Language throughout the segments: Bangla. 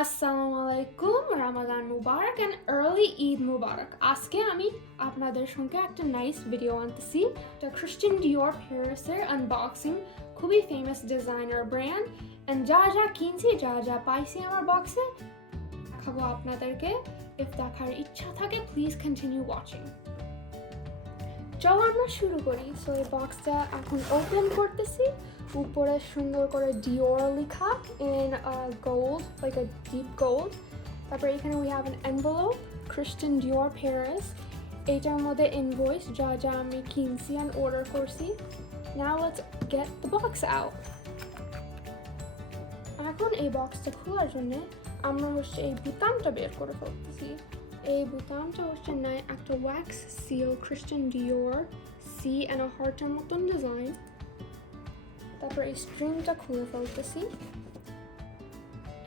আসসালামু আলাইকুম রামাদান মুবারক and early Eid মুবারক আজকে আমি আপনাদের সঙ্গে একটা নাইস ভিডিও আনতেছি একটা ক্রিশ্চিয়ান ডিওর প্যারিসের আনবক্সিং খুবই ফেমাস ডিজাইনার ব্র্যান্ড and যা যা কিনছি যা যা পাইছি আমার বক্সে দেখাবো আপনাদেরকে if দেখার ইচ্ছা থাকে প্লিজ কন্টিনিউ ওয়াচিং চলো আমরা শুরু করি সো এই বক্সটা এখন ওপেন করতেছি উপরে সুন্দর করে Dior লেখা in gold like a deep gold তারপর এখানে we have an envelope Christian Dior Paris এটার মধ্যে ইনভয়েস যা যা আমি কিনছি and অর্ডার করছি now let's get the box out এখন এই বক্সটা খোলার জন্য আমরা হচ্ছে এই বোতামটা বের করে ফেলতেছি এই বোতামটা হচ্ছে না একটা wax seal Christian Dior C and a heart-এর মতন ডিজাইন তারপর এই স্ট্রিংটা খুলে ফেলতেছি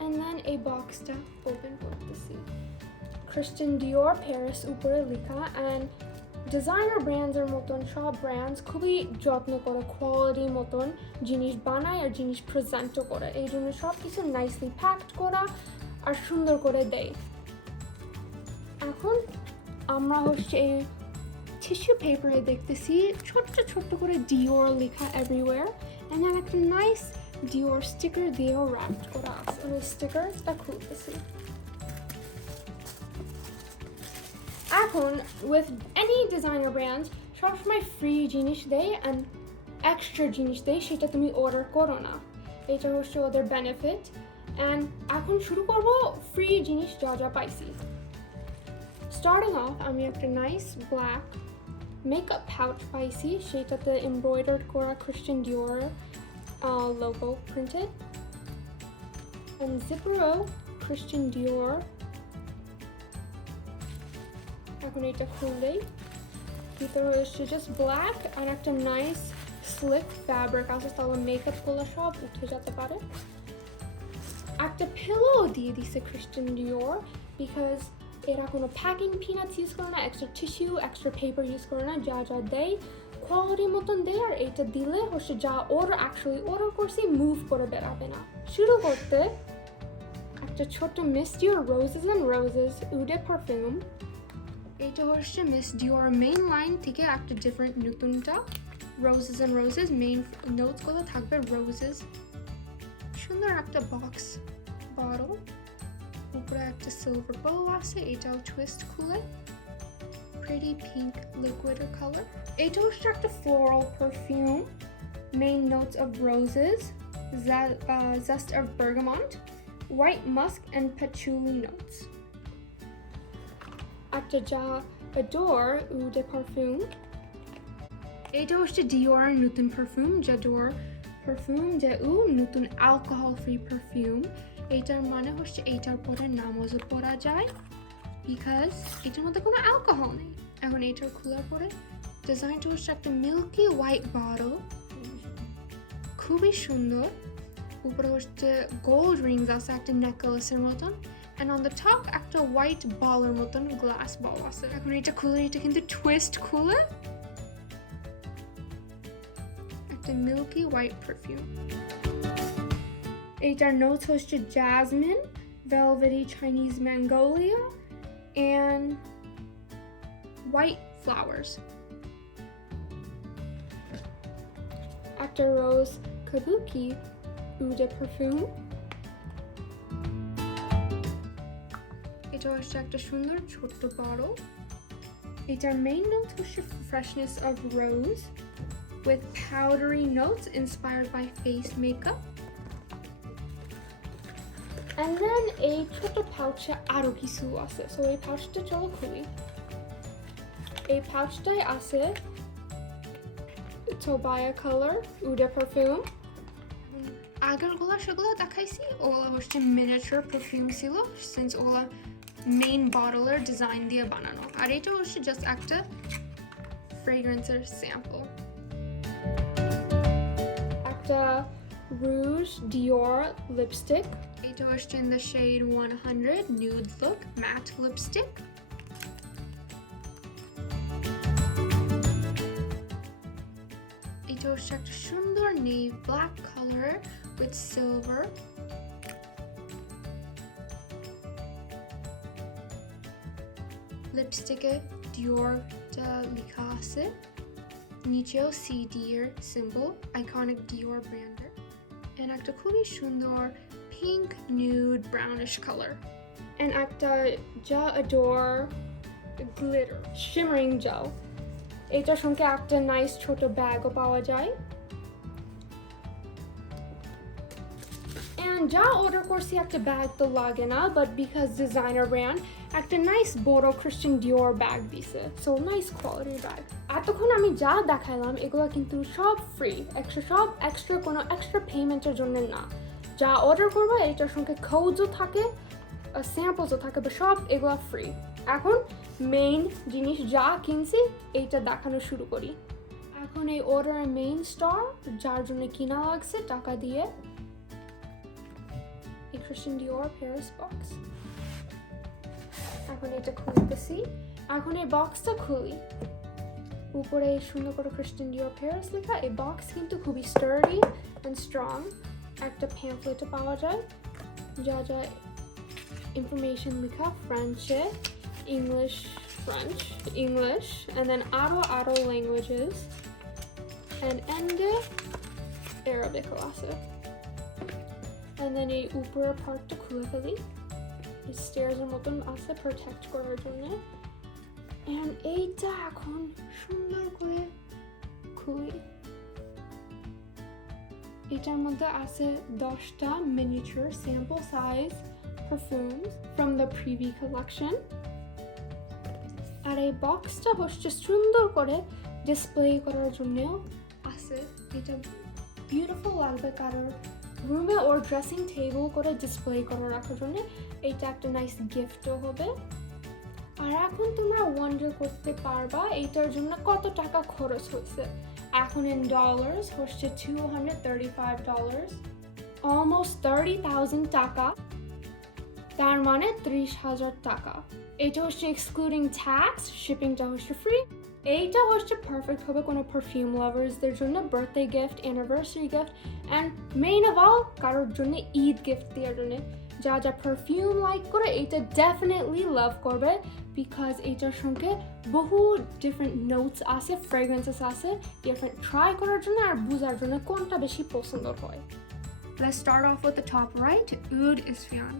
and then এই বক্সটা ওপেন করতেছি Christian Dior Paris উপরে লেখা and ডিজাইনার ব্র্যান্ডসের মতন সব ব্র্যান্ডস খুবই যত্ন করে কোয়ালিটি মতন জিনিস বানায় আর জিনিস প্রেজেন্টও করে এই জন্য সব কিছু নাইসলি প্যাকড করা আর সুন্দর করে দেয় এখন আমরা হচ্ছে এই টিস্যু পেপারে দেখতেছি ছোট্ট ছোট্ট করে Dior লেখা everywhere and then একটা নাইস Dior স্টিকার দিয়েও wrapped করা আছে ওই স্টিকারটা খুলতেছি এখন with any designer brands সবসময় ফ্রি জিনিস দেয় and এক্সট্রা জিনিস দেয় সেটা তুমি অর্ডার করো না এটা হচ্ছে ওদের বেনিফিট and এখন শুরু করব ফ্রি জিনিস যা যা পাইছি starting off আমি একটা নাইস ব্ল্যাক makeup pouch পাইছি সেটাতে embroidered করা Christian Dior logo printed and zipperও Christian Dior এখন এটা খুললেই ভিতরে হচ্ছে just black আর একটা nice slick fabric আছে তাহলে মেকআপ গুলো সব উঠে যেতে পারে একটা pillow দিয়ে দিছে Christian Dior because এরা কোনো প্যাকিং পিনাটস ইউজ করে না extra tissue extra paper use করে না যা যা দেয় কোয়ালিটি মতন দেয় আর এটা দিলে হচ্ছে যা অর্ডার করছি মুভ করে বেরাবে না শুরু করতে একটা ছোট্ট Miss Dior roses and roses eau de parfum এটা হচ্ছে মিস ডিওর মেইন লাইন থেকে একটা ডিফারেন্ট নতুনটা রোজেস অ্যান্ড রোজেস মেইন নোটসগুলো থাকবে রোজেস সুন্দর একটা বক্স বটল উপরে একটা সিলভার বো আছে এটাও টুইস্ট খুলে pretty pink liquid color এটা হচ্ছে একটা floral perfume main notes of roses zest of bergamot white musk and patchouli notes একটা যা Adore eau de parfum এটা হচ্ছে Dior নতুন perfume J'adore perfume যে নতুন alcohol free perfume এটার মানে হচ্ছে এইটার পরে নামাজও পড়া যায় বিকজ এটার মধ্যে কোনো অ্যালকোহল নেই এখন এটার খোলার পরে ডিজাইনটা হচ্ছে একটা মিল্কি হোয়াইট বটল খুবই সুন্দর উপরে হচ্ছে গোল্ড রিংস আছে একটা নেকলেসের মতন অ্যান্ড অন দ্য টপ একটা হোয়াইট বলের মতন গ্লাস বল আছে এখন এটা খুলে এটা কিন্তু টুইস্ট খুলে একটা মিল্কি হোয়াইট পারফিউম এইটার নোটস হচ্ছে jasmine, velvety Chinese magnolia, and white flowers. After rose kabuki eau de parfum. এটা হচ্ছে একটা সুন্দর ছোট্ট বটল এটার মেইন নোটস হচ্ছে freshness of rose with powdery notes inspired by face makeup. And then এই ছোট পাউচে আরো কিছু আছে সো এই পাউচটা চলো খুলি এই পাউচটায় আছে Tobaya color eau de parfum আগেরগুলো সেগুলো দেখাইছি ওগুলো হচ্ছে মিনিয়েচার পারফিউম ছিল সিন্স ওগুলো মেইন বটলের ডিজাইন দিয়ে বানানো আর এটা হচ্ছে জাস্ট একটা ফ্রেগ্রেন্সের স্যাম্পল একটা Rouge Dior lipstick এটা হচ্ছে in the shade 100 nude look matte lipstick এটা হচ্ছে একটা সুন্দর navy black color with silver লিপস্টিকে ডিওরটা লেখা আছে, নিচেও CD এর সিম্বল, আইকনিক ডিওর ব্র্যান্ডের, এন্ড একটা খুবই সুন্দর pink nude brownish colour, and একটা যা অ্যাডোর গ্লিটার শিমারিং জেল। এটার সঙ্গে একটা নাইস ছোট ব্যাগও পাওয়া যায়। And যা অর্ডার করছি একটা ব্যাগ তো লাগে না, বাট বিকজ ডিজাইনার ব্র্যান্ড একটা নাইস বড় ক্রিশ্চিয়ান ডিওর ব্যাগ দিছে, সো নাইস কোয়ালিটির ব্যাগ। এতক্ষণ আমি যা দেখাইলাম এগুলো কিন্তু সব ফ্রি, সব এক্সট্রা, কোনো এক্সট্রা পেমেন্টের জন্য না। যা অর্ডার করবো এটার সঙ্গে কোডও থাকে, স্যাম্পলসও থাকে, বা সব এগুলো ফ্রি। এখন মেইন জিনিস যা কিনছি এইটা দেখানো শুরু করি। এখন এই অর্ডারের মেইন স্টার, যার জন্য কিনা লাগছে টাকা দিয়ে, এই ক্রিশ্চিয়ান ডিওর প্যারিস বক্স। এখন এটা খুলতেছি। এখন এই বক্সটা খুলি, উপরে সুন্দর করে ক্রিশ্চিয়ান ডিওর প্যারিস লেখা। এই বক্স কিন্তু খুবই স্টার্ডি অ্যান্ড স্ট্রং। একটা প্যাম্পলেটও পাওয়া যায়, যা যা ইনফরমেশন লেখা ফ্রেঞ্চে, English, and then other languages, and ende Arabic also. And then এই উপরের পার্টটা খুলে ফেলি, এই স্টেয়ার্সের মতন আছে প্রোটেক্ট করার জন্য। and এইটা এখন সুন্দর করে খুলি। এটার মধ্যে আছে 10টা miniature sample size perfumes from the Privee collection. আর এই বক্সটা হচ্ছে সুন্দর করে ডিসপ্লে করার জন্যও আছে। এটা বিউটিফুল লাগবে কারোর রুমে ওর ড্রেসিং টেবিল করে ডিসপ্লে করে রাখার জন্য। এইটা একটা নাইস গিফটও হবে। আর এখন তোমরা ওয়ান্ডার করতে পারবা এইটার জন্য কত টাকা খরচ হয়েছে। এখন ইন ডলার্স হচ্ছে $235, অলমোস্ট 30,000 টাকা, তার মানে 30,000 টাকা। এটা হচ্ছে এক্সক্লুডিং ট্যাক্স, শিপিংটা হচ্ছে ফ্রি। এইটা হচ্ছে পারফেক্ট হবে কোনো পারফিউম লাভার্সদের জন্য, birthday gift, anniversary gift, and main of all কারোর জন্য ঈদ গিফট দেওয়ার জন্য। যা যা পারফিউম লাইক করে এইটা ডেফিনেটলি লাভ করবে, বিকজ এইটার সঙ্গে বহু ডিফারেন্ট নোটস আছে, ফ্রেগ্রেন্সেস আছে, ডিফারেন্ট ট্রাই করার জন্য আর বোঝার জন্য কোনটা বেশি পছন্দ হয়। Let's start off with the top right, Oud Isfahan.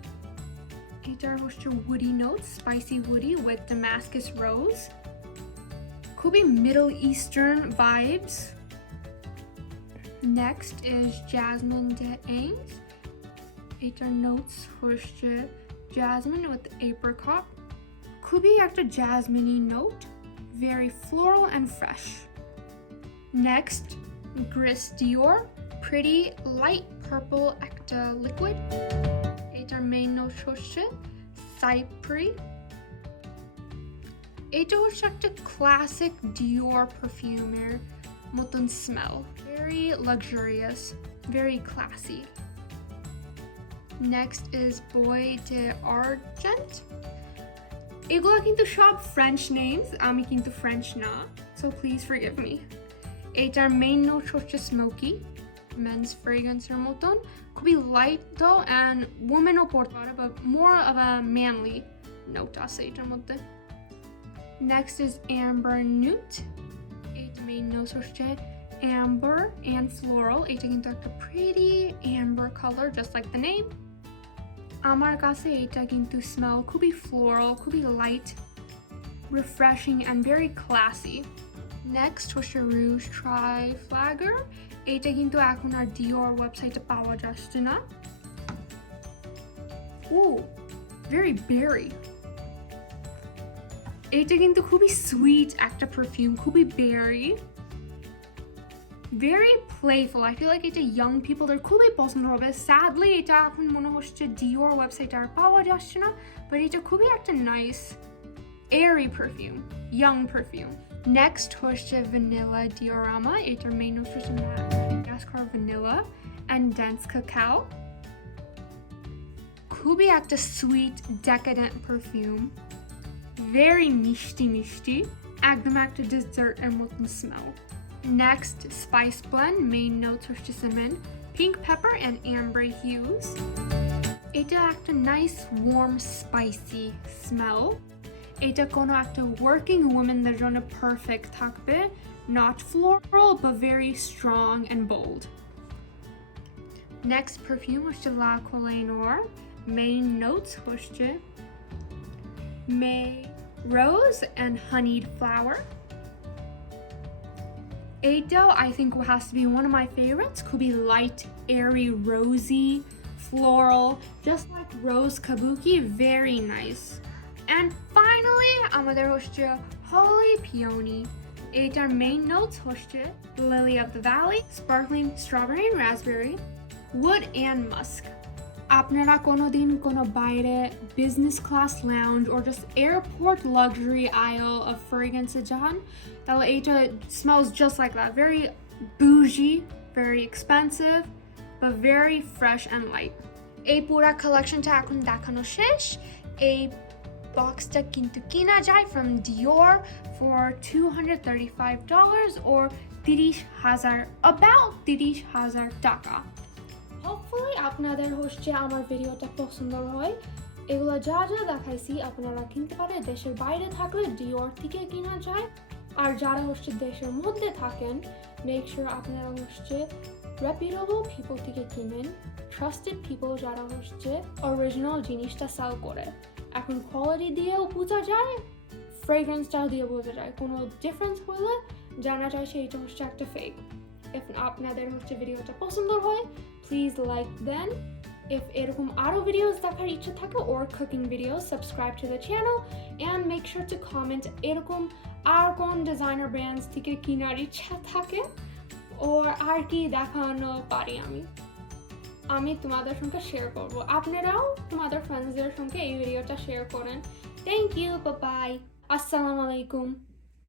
এটার হচ্ছে woody notes, spicy woody with Damascus rose. খুবই Middle Eastern vibes. Next is Jasmine de Anges. এটার notes হচ্ছে jasmine with apricot. খুবই একটা jasmine note, very floral and fresh. Next, Gris Dior, pretty light purple একটা liquid. এটার main note হচ্ছে cypre. এটা হচ্ছে একটা classic Dior perfumer মতন smell, very luxurious, very classy. Next is Boy de Argent. এগুলো কিন্তু সব French names, আমি কিন্তু French না, so please forgive me. এটার main note হচ্ছে smoky, men's fragrance এর মতন, খুবই light though and womenও পড়তে পারে, but more of a manly note আছে এটার মধ্যে. Next is Amber Nude. Its main notes হচ্ছে amber and floral. এটা কিন্তু একটা pretty amber color, just like the name. আমার কাছে এটা কিন্তু smell খুবই floral, খুবই light, refreshing and very classy. Next হচ্ছে Rouge Triflager. এটা কিন্তু এখন আর Dior ওয়েবসাইটে পাওয়া যাচ্ছে না। Ooh, very berry. এটা কিন্তু খুবই সুইট একটা পারফিউম, খুবই বেরি, very playful. I feel like এটা young peopleদের খুবই পছন্দ হবে। Sadly এটা এখন মনে হচ্ছে Dior ওয়েবসাইটে আর পাওয়া যাচ্ছে না, but এটা খুবই একটা nice airy perfume, young perfume. Next হচ্ছে Vanilla Diorama. এটার main notes হচ্ছে Madagascar vanilla and dense cacao. খুবই একটা sweet decadent perfume, very mishti, একদম একটা dessert এর মতন smell. Next, Spice Blend. Main notes হচ্ছে cinnamon, pink pepper and amber hues. এটা একটা nice warm spicy smell. এটা কোনো একটা ওয়ার্কিং উইমেনদের জন্য পারফেক্ট থাকবে, not floral but very strong and bold. Next perfume হচ্ছে La Colonor. Main notes হচ্ছে May rose and honeyed flower. Eito, I think has to be one of my favorites. Could be light, airy, rosy, floral, just like rose kabuki, very nice. And finally, আমাদের হচ্ছে Holy Peony. Eitar main notes হচ্ছে Lily of the Valley, sparkling strawberry and raspberry, wood and musk. আপনারা কোনোদিন কোনো বাইরে business class lounge or just airport luxury aisle of fragrance যান, তাহলে এটা smells just like that. Very bougie, very expensive, but very fresh and light. এই পুরা কালেকশনটা এখন দেখানো শেষ। এই বক্সটা কিন্তু কিনা যায় from Dior for $235 or 30,000, about 30,000 টাকা। Hopefully আপনাদের হচ্ছে আমার ভিডিওটা পছন্দ হয়। এগুলো যা যা দেখাইছি আপনারা কিনতে পারে, দেশের বাইরে থাকলে ডিওর থেকে কিনা যায়, আর যারা হচ্ছে দেশের মধ্যে থাকেন মেক শিওর আপনারা হচ্ছে reputable people থেকে কিনেন, trusted people যারা হচ্ছে অরিজিনাল জিনিসটা সেল করে। এখন কোয়ালিটি দিয়েও বোঝা যায়, ফ্রেগ্রেন্সটাও দিয়ে বোঝা যায়, কোনো ডিফারেন্স হলে জানা যায় সেটা হচ্ছে একটা ফেক। If আপনাদের হচ্ছে ভিডিওটা পছন্দ হয় please like them. If এরকম আরো ভিডিওস দেখার ইচ্ছা থাকে or cooking videos, subscribe to the channel and make sure to comment এরকম আর কোন ডিজাইনার ব্র্যান্ডস থেকে কেনার ইচ্ছা থাকে or আর কি দেখানো পারি আমি তোমাদের সঙ্গে শেয়ার করব। আপনারাও তোমাদের ফ্রেন্ডসদের সঙ্গে এই ভিডিওটা শেয়ার করেন। থ্যাংক ইউ, বাই বাই, আসসালামু আলাইকুম।